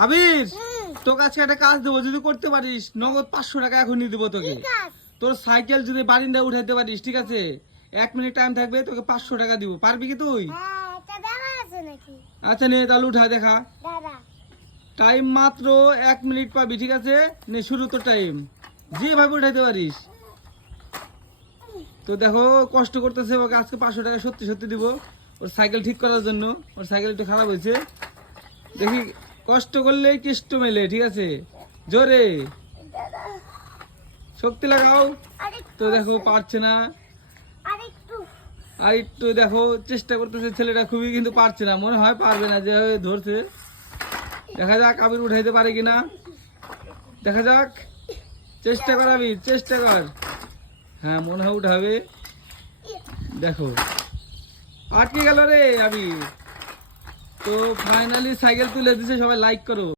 আবির তোকে আজকে একটা কাজ দেবো যদি করতে পারিস নগদ পাঁচশো টাকা এখনই দিব তোকে। তোর সাইকেল যদি বারিন্দা উঠাইতে পারিস ঠিক আছে? এক মিনিট টাইম থাকবে তোকে পাঁচশো টাকা দিব। পারবি কি তুই? হ্যাঁ আচ্ছা নে তাহলে উঠা দেখা। টাইম মাত্র এক মিনিট পাবি ঠিক আছে? নে শুরু তো টাইম যেভাবে উঠাইতে পারিস। তো দেখো কষ্ট করতেছে ওকে আজকে পাঁচশো টাকা সত্যি সত্যি দিব। ওর সাইকেল ঠিক করার জন্য ওর সাইকেল একটু খারাপ হয়েছে। দেখি কষ্ট করলে কেষ্ট মেলে, ঠিক আছে? জোরে। শক্তি লাগাও। তো দেখো, পারছে না। আর একটু দেখো, চেষ্টা করতেছে ছেলেটা, খুবই কিন্তু পারছে না। মনে হয় পারবে না, যেভাবে ধরছে। দেখা যাক, আবির উঠাইতে পারে কিনা। দেখা যাক। চেষ্টা কর, আবির, চেষ্টা কর। হ্যাঁ মনে হয় উঠাবে। দেখো। আটকে গেল রে, আবির। তো ফাইনালি সাইকেল তুলে দিছে সবাই লাইক করো।